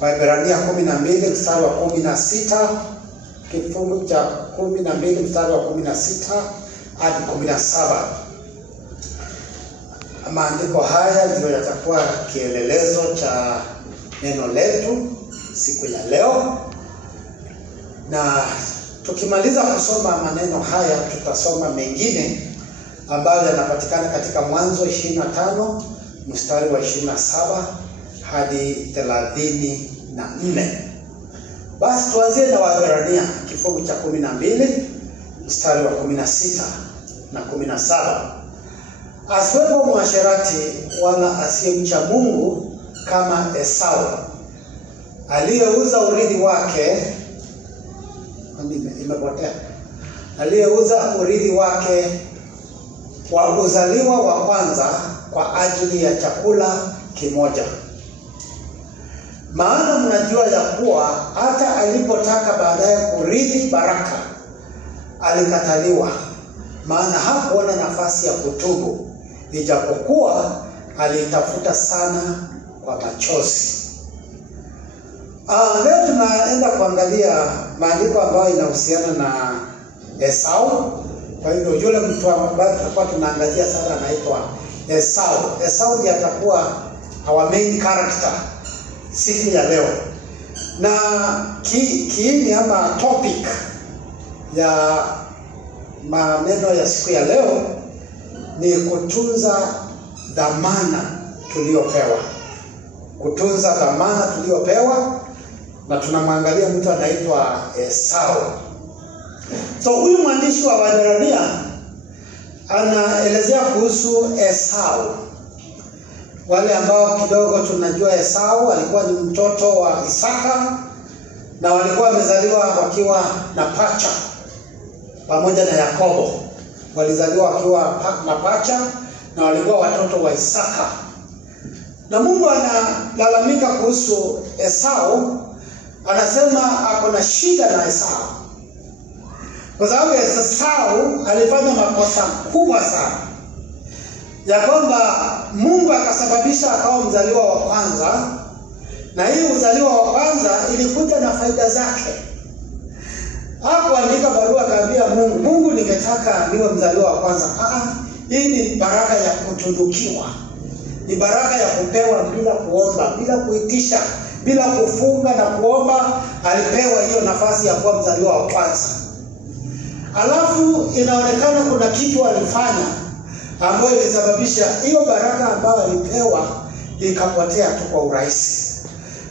Waebrania 12 mstari wa 16, kifungu cha 12 mstari wa 16 hadi 17. Maandiko haya ndio yatakuwa kielelezo cha neno letu siku ya leo, na tukimaliza kusoma maneno haya tutasoma mengine ambayo yanapatikana katika Mwanzo 25 mstari wa 27 hadi 34. Basi tuanzie na Waebrania kifungu cha 12 mstari wa 16 na 17. Asiwepo mwasherati wala asiyemcha Mungu kama Esau, aliyeuza urithi wake aliyeuza urithi wake wa uzaliwa wa kwanza kwa ajili ya chakula kimoja. Maana mnajua ya kuwa hata alipotaka baadaye kurithi baraka, alikataliwa, maana hakuona nafasi ya kutubu, ijapokuwa alitafuta sana kwa machozi. Leo tunaenda kuangalia maandiko ambayo inahusiana na Esau. Kwa hivyo yule mtu ambaye tutakuwa tunaangazia sana anaitwa Esau. Esau ndiye atakuwa our main character siku ya leo. Na kiini ama topic ya maneno ya siku ya leo ni kutunza dhamana tuliopewa. Kutunza dhamana tuliopewa, na tunamwangalia mtu anaitwa Esau. So huyu mwandishi wa Waebrania anaelezea kuhusu Esau. Wale ambao kidogo tunajua, Esau alikuwa ni mtoto wa Isaka, na walikuwa wamezaliwa wakiwa na pacha pamoja na Yakobo. Walizaliwa wakiwa mapacha na walikuwa watoto wa Isaka. Na Mungu analalamika kuhusu Esau, anasema ako na shida na Esau, kwa sababu Esau alifanya makosa kubwa sana, ya kwamba Mungu akasababisha akawa mzaliwa wa kwanza, na hii uzaliwa wa kwanza ilikuja na faida zake. Hakuandika barua akaambia Mungu ningetaka niwe mzaliwa wa kwanza. Hii ni baraka ya kutunukiwa. Ni baraka ya kupewa bila kuomba, bila kuitisha, bila kufunga na kuomba. Alipewa hiyo nafasi ya kuwa mzaliwa wa kwanza. Alafu inaonekana kuna kitu alifanya ambayo ilisababisha hiyo baraka ambayo alipewa ikapotea tu kwa urahisi.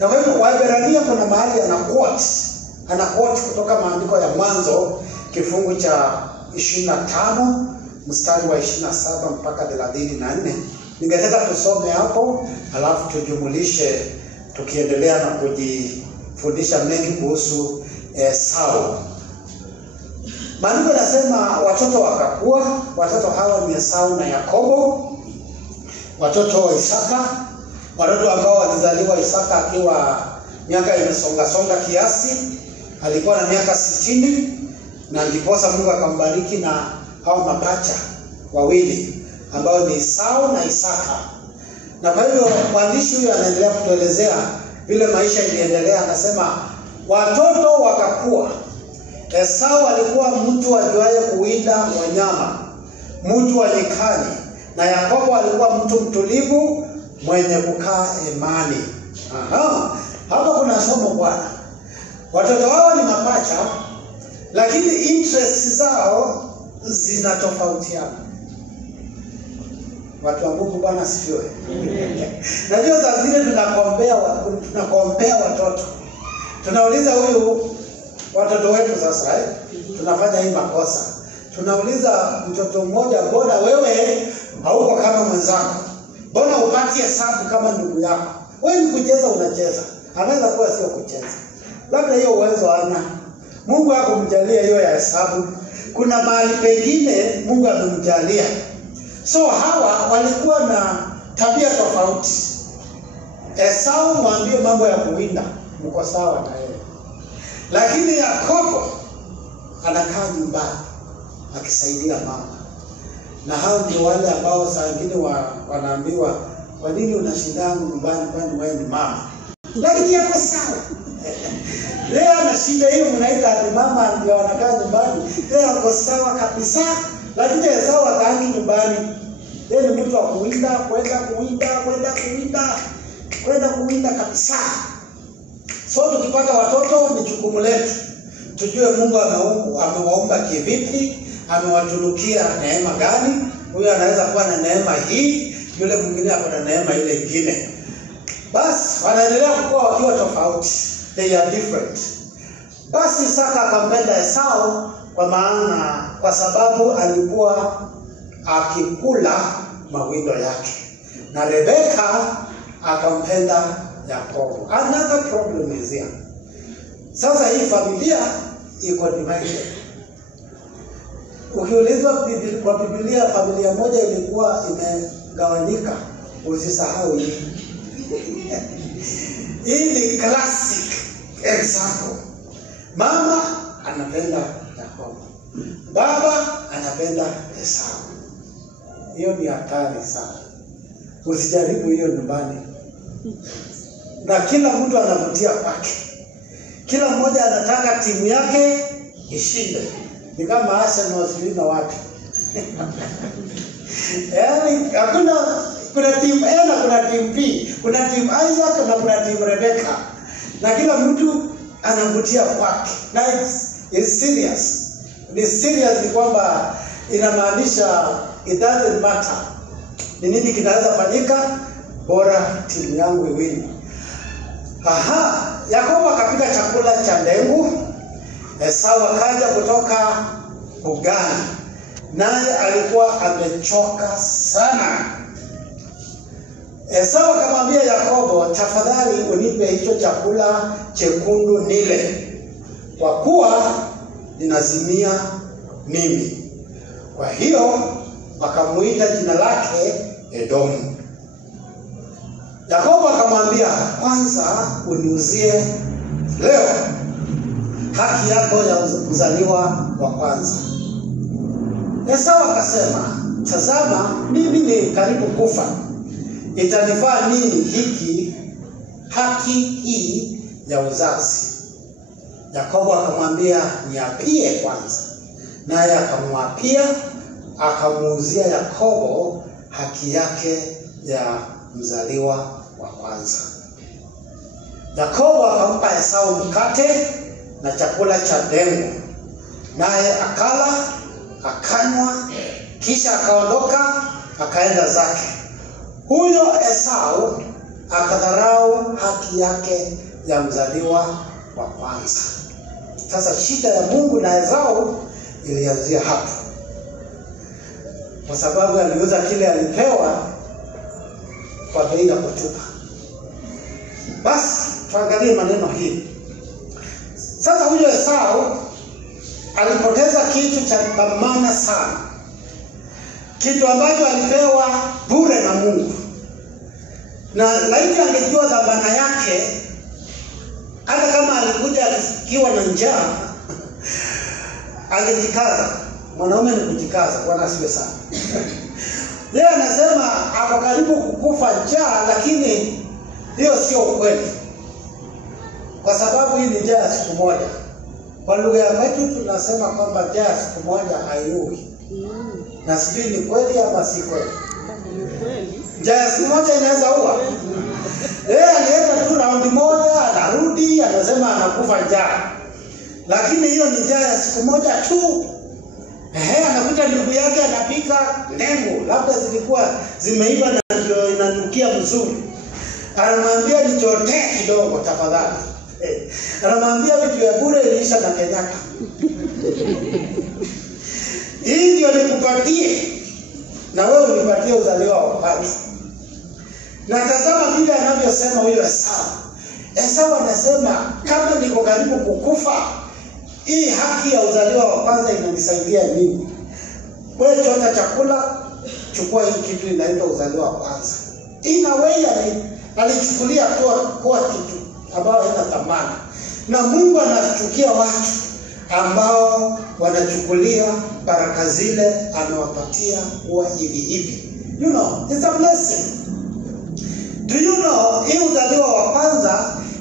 Na kwa hivyo Waebrania kuna mahali ana quote kutoka maandiko ya Mwanzo kifungu cha 25 mstari wa 27 mpaka 34. Ningetaka tusome hapo, alafu tujumulishe tukiendelea na kujifundisha mengi kuhusu Esau. Maandiko yanasema watoto wakakua. Watoto hawa ni Esau na Yakobo, watoto wa Isaka, watoto ambao walizaliwa Isaka akiwa miaka imesonga kiasi. Alikuwa na miaka 60, na ndiposa Mungu akambariki na hao mapacha wawili ambao ni Esau na Isaka. Na kwa hivyo mwandishi huyu anaendelea kutuelezea vile maisha iliendelea. Anasema watoto wakakua. Esau alikuwa mtu ajuaye kuwinda wanyama, mtu wa nyikani, na Yakobo alikuwa mtu mtulivu mwenye kukaa imani. Hapa kuna somo bwana. Watoto wao ni mapacha, lakini interest zao zinatofautiana. Watu wa Mungu bwana sifiwe. Najua saa zingine tunakompea watoto. Tunauliza huyu watoto wetu sasa tunafanya hii makosa. Tunauliza mtoto mmoja, mbona wewe hauko kama mwenzako? Mbona upati hesabu kama ndugu yako? Wewe ni kucheza unacheza. Anaweza kuwa sio kucheza. Labda hiyo uwezo hana. Mungu hakumjalia hiyo ya hesabu. Kuna mahali pengine Mungu amemjalia. So hawa walikuwa na tabia tofauti. Esau mwambie mambo ya kuwinda, mko sawa na yeye. Lakini Yakobo anakaa nyumbani akisaidia mama. Na hao ndio wale ambao saa nyingine wanaambiwa kwa nini unashindana nyumbani kwani wewe ni mama? Lakini yako sawa. Leo anashinda hiyo mnaita ati mama ndio anakaa nyumbani. Leo yako sawa kabisa. Lakini Esau akaangi nyumbani. Yeye ni mtu wa kuwinda, kwenda kuwinda kabisa. So tukipata watoto ni jukumu letu. Tujue Mungu amewaumba kivipi, amewatunukia neema gani. Huyu anaweza kuwa na neema hii, yule mwingine ako na neema ile nyingine. Basi wanaendelea kukua wakiwa tofauti. They are different. Basi Isaka akampenda Esau kwa sababu alikuwa akikula mawindo yake. Na Rebeka akampenda Yakobo. Another problem is here. Sasa hii familia iko divided. Ukiulizwa kwa Biblia familia moja ilikuwa imegawanyika, usisahau hii. Hii ni classic example. Mama anapenda Yakobo, baba anapenda Esau. Hiyo ni hatari sana. Usijaribu hiyo nyumbani. Na kila mtu anavutia kwake. Kila mmoja anataka timu yake ishinde. Ni kama Arsenal na watu. Yaani kuna timu A na kuna timu B, kuna timu Isaac na kuna timu Rebecca. Na kila mtu anavutia kwake. Na it's serious. Ni serious ni kwamba inamaanisha it doesn't matter. Ni nini kinaweza fanyika, bora timu yangu iwini. Yakobo akapika chakula cha ndengu. Esau akaja kutoka ugani. Naye alikuwa amechoka sana. Esau akamwambia Yakobo, tafadhali unipe hicho chakula chekundu nile, kwa kuwa ninazimia mimi. Kwa hiyo akamuita jina lake Edomu. Yakobo akamwambia, kwanza uniuzie leo haki yako ya kuzaliwa wa kwanza. Esau akasema, tazama mimi ni karibu kufa. Itanifaa nini haki hii ya uzazi? Yakobo akamwambia, niapie kwanza. Naye akamwapia, akamuuzia Yakobo haki yake ya mzaliwa wa kwanza. Yakobo akampa Esau mkate na chakula cha ndengu. Naye akala, akanywa, kisha akaondoka, akaenda zake. Huyo Esau akadharau haki yake ya mzaliwa wa kwanza. Sasa shida ya Mungu na Esau ilianzia hapo. Kwa sababu aliuza kile alipewa kwa bei ya kutupa. Basi tuangalie maneno hii. Sasa huyo Esau alipoteza kitu cha thamani sana. Kitu ambacho alipewa bure na Mungu. Na laiti angejua dhamana yake, hata kama alikuja akiwa na njaa, angejikaza. Mwanaume ni kujikaza, Bwana asifiwe sana. Yeye anasema ako karibu kukufa njaa, lakini hiyo sio ukweli. Kwa sababu hii ni njaa siku moja. Kwa lugha ya kwetu tunasema kwamba njaa siku moja haiui. Na sijui ni kweli ama si kweli. Njaa siku moja inaweza ua. Alienda tu raundi moja, anarudi, anasema anakufa njaa. Lakini hiyo ni njaa ya siku moja tu. Anakuta ndugu yake anapika ndengu, labda zilikuwa zimeiva na ndio inanukia mzuri. Anamwambia nichotee kidogo tafadhali. Anamwambia vitu ya bure iliisha na Kenyatta. Hii ndio nikupatie, na wewe unipatie uzaliwa wa kwanza. Na tazama vile anavyosema huyo Esau. Esau anasema, kama niko karibu kukufa, hii haki ya uzaliwa wa kwanza inanisaidia nini? Wewe chota chakula, chukua hii kitu inaitwa uzaliwa wa kwanza. Ina wewe alichukulia kwa kitu ambao haina thamani. Na Mungu anachukia watu ambao wanachukulia baraka zile anawapatia kuwa hivi hivi. You know, it's a blessing.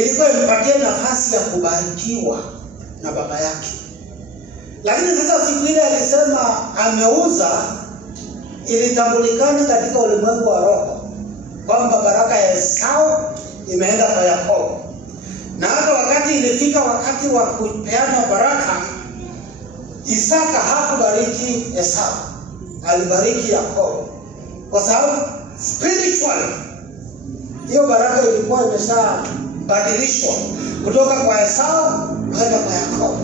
ilikuwa impatie nafasi ya kubarikiwa na baba yake. Lakini sasa siku ile alisema ameuza, ilitambulikana katika ulimwengu wa roho kwamba baraka ya Esau imeenda kwa Yakobo. Na hata wakati ilifika wakati wa kupeana baraka, Isaka hakubariki Esau, alibariki Yakobo. Kwa sababu spiritually hiyo baraka ilikuwa imeshabadilishwa kutoka kwa Esau kwenda kwa Yakobo.